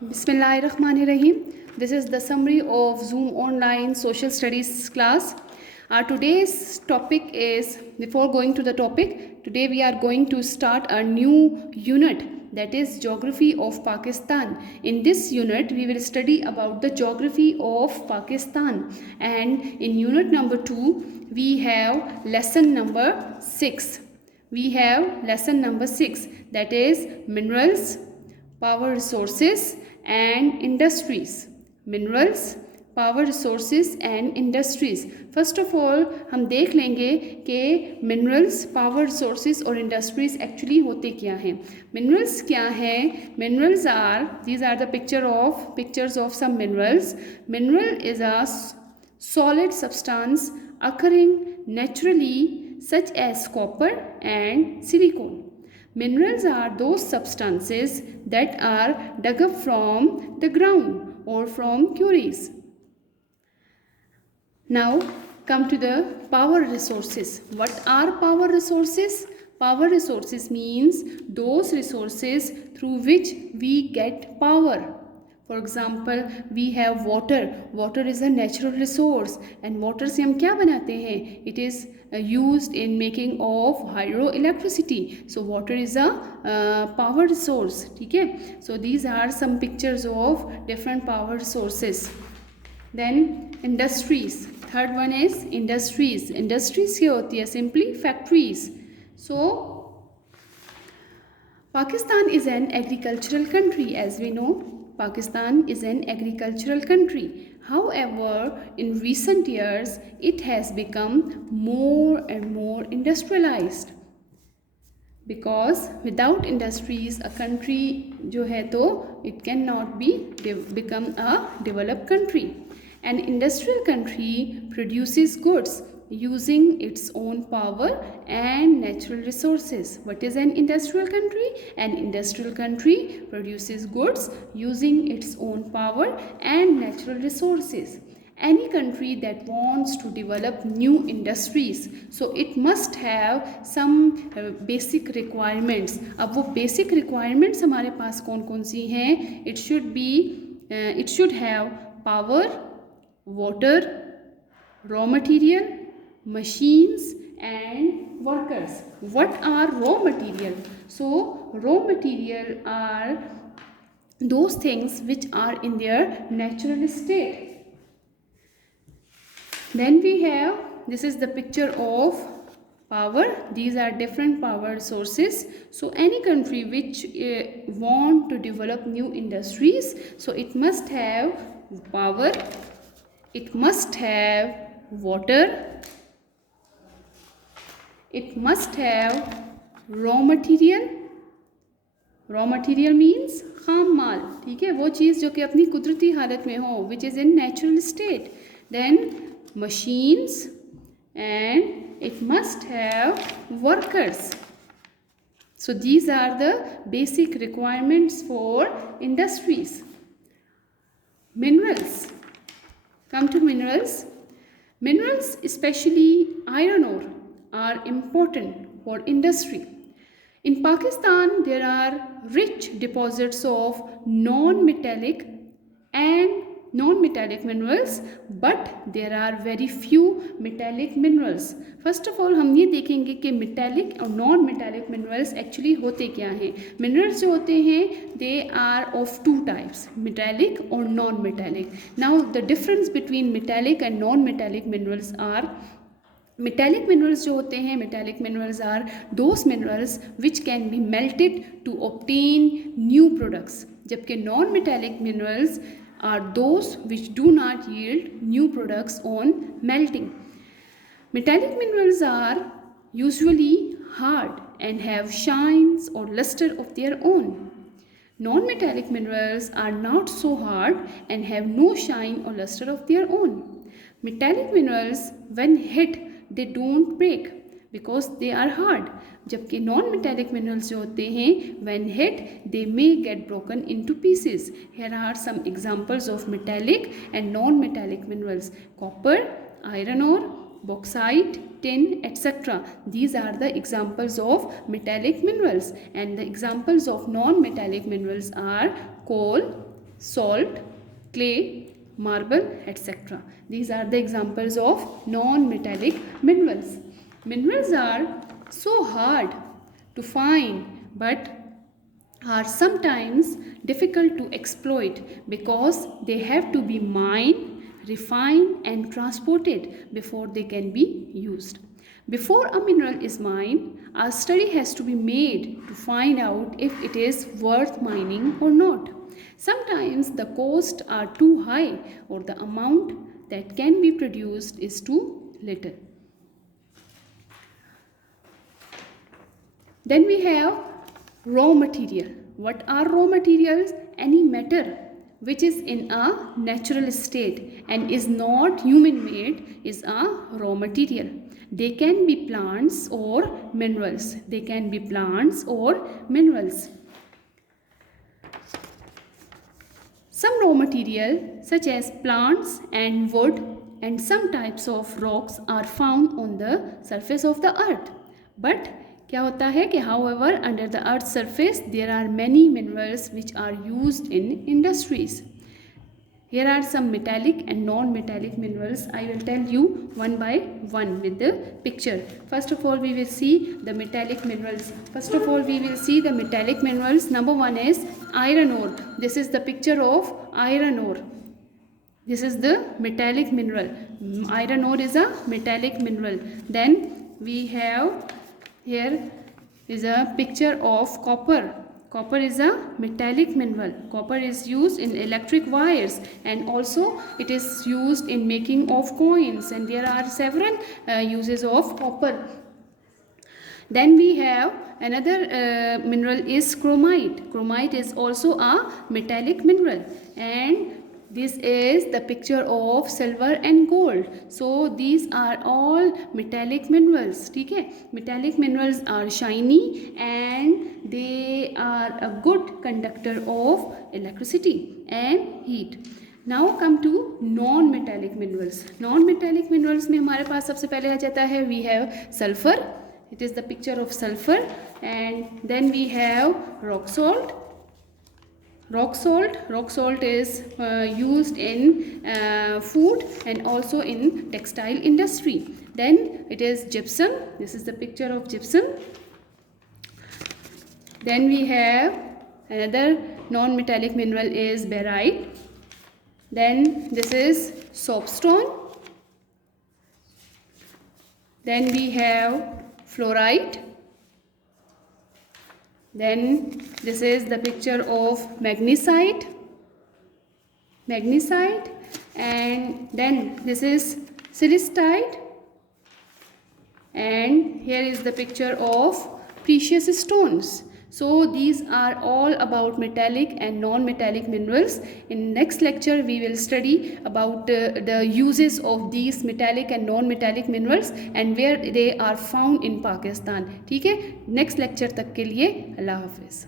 Bismillahirrahmanirrahim. This is the summary of Zoom online social studies class. Our today's topic is, before going to the topic, today we are going to start a new unit, that is Geography of Pakistan. In this unit we will study about the geography of Pakistan, and in unit number 2 we have lesson number 6. We have lesson number 6, that is minerals, power resources and industries. Minerals, power resources and industries. First of all हम देख लेंगे कि minerals, power resources और industries actually होते क्या हैं. Minerals क्या हैं? Minerals are, these are the pictures of some minerals. Mineral is a solid substance occurring naturally such as copper and silicon. Minerals are those substances that are dug up from the ground or from quarries. Now come to the power resources. What are power resources? Power resources means those resources through which we get power. For example, we have water. Water is a natural resource, and water से हम क्या बनाते हैं? It is used in making of hydroelectricity. So water is a power resource. ठीक है? So these are some pictures of different power sources. Then industries. Third one is industries. Industries क्या होती है? Simply factories. So Pakistan is an agricultural country, as we know. Pakistan is an agricultural country. However, in recent years, it has become more and more industrialized. Because without industries, a country जो है तो it cannot become a developed country. An industrial country produces goods using its own power and natural resources. What is an industrial country? An industrial country produces goods using its own power and natural resources. Any country that wants to develop new industries, so it must have some basic requirements. अब वो basic requirements हमारे पास कौन कौन सी हैं? It should have power, water, raw material, machines and workers. What are raw material? So raw material are those things which are in their natural state. Then we have, this is the picture of power. These are different power sources. So any country which want to develop new industries, so it must have power, it must have water, it must have raw material. Raw material means खाम माल. ठीक है, वो चीज़ जो कि अपनी कुदरती हालत में हो, which is in natural state. Then machines, and it must have workers. So these are the basic requirements for industries. Minerals. Come to minerals. Minerals, especially iron ore, are important for industry. In Pakistan, there are rich deposits of non-metallic minerals, but there are very few metallic minerals. First of all, हम ये देखेंगे कि metallic और non-metallic minerals actually होते क्या हैं. Minerals जो होते हैं, they are of two types, metallic और non-metallic. Now the difference between metallic and non-metallic minerals are, metallic minerals जो होते हैं, metallic minerals are those minerals which can be melted to obtain new products, जबकि non-metallic minerals are those which do not yield new products on melting. Metallic minerals are usually hard and have shines or luster of their own. Non-metallic minerals are not so hard and have no shine or luster of their own. Metallic minerals, when hit, they don't break because they are hard, जबकि non-metallic minerals जो होते हैं, when hit, they may get broken into pieces. Here are some examples of metallic and non-metallic minerals: copper, iron ore, bauxite, tin, etc. These are the examples of metallic minerals, and the examples of non-metallic minerals are coal, salt, clay, marble, etc. These are the examples of non-metallic minerals. Minerals are so hard to find but are sometimes difficult to exploit because they have to be mined, refined and transported before they can be used. Before a mineral is mined, a study has to be made to find out if it is worth mining or not. Sometimes the costs are too high or the amount that can be produced is too little. Then we have raw material. What are raw materials? Any matter which is in a natural state and is not human made is a raw material. They can be plants or minerals. They can be plants or minerals. Some raw material such as plants and wood and some types of rocks are found on the surface of the earth. But क्या होता है कि however under the earth's surface there are many minerals which are used in industries. Here are some metallic and non-metallic minerals. I will tell you one by one with the picture. First of all we will see the metallic minerals. Number one is iron ore. This is the picture of iron ore. This is the metallic mineral. Iron ore is a metallic mineral. Then we have here is a picture of copper. Copper is a metallic mineral. Copper is used in electric wires and also it is used in making of coins, and there are several uses of copper. Then we have another mineral is chromite. Chromite is also a metallic mineral, and this is the picture of silver and gold. So these are all metallic minerals. ठीक है, metallic minerals are shiny and they are a good conductor of electricity and heat. Now come to non-metallic minerals. Non-metallic minerals में हमारे पास सबसे पहले आ जाता है we have sulfur. It is the picture of sulfur, and then we have rock salt. Rock salt is used in food and also in textile industry. Then it is gypsum. This is the picture of gypsum. Then we have another non-metallic mineral is barite. Then this is soapstone. Then we have fluorite. Then this is the picture of magnesite, and then this is silicite, and here is the picture of precious stones. So these are all about metallic and non-metallic minerals. In next lecture we will study about the uses of these metallic and non-metallic minerals and where they are found in Pakistan. ठीक है, next lecture तक के लिए अल्लाह हाफिज़.